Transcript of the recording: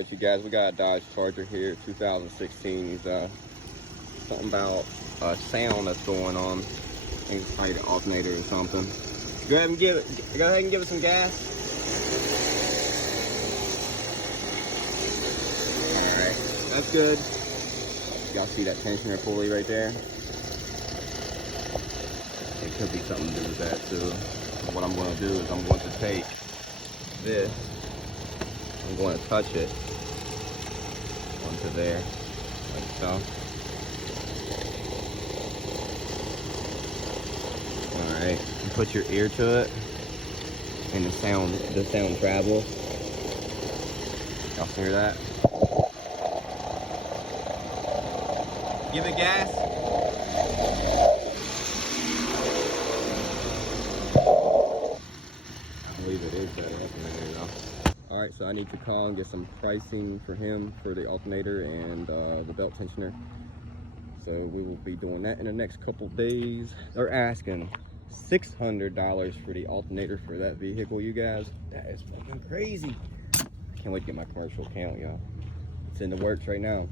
Alright, you guys, we got a Dodge Charger here, 2016. He's something about a sound that's going on. I think it's probably the alternator or something. Go ahead and give it some gas. Alright, that's good. Y'all see that tensioner pulley right there? It could be something to do with that too. What I'm going to do is I'm going to take this, I'm going to touch it onto there, like so. Alright, you put your ear to it, and the sound travels. Y'all hear that? Give it gas. I believe it is that alternator though. Alright, so I need to call and get some pricing for him for the alternator and the belt tensioner. So we will be doing that in the next couple days. They're asking $600 for the alternator for that vehicle, you guys. That is fucking crazy. I can't wait to get my commercial account, y'all. It's in the works right now.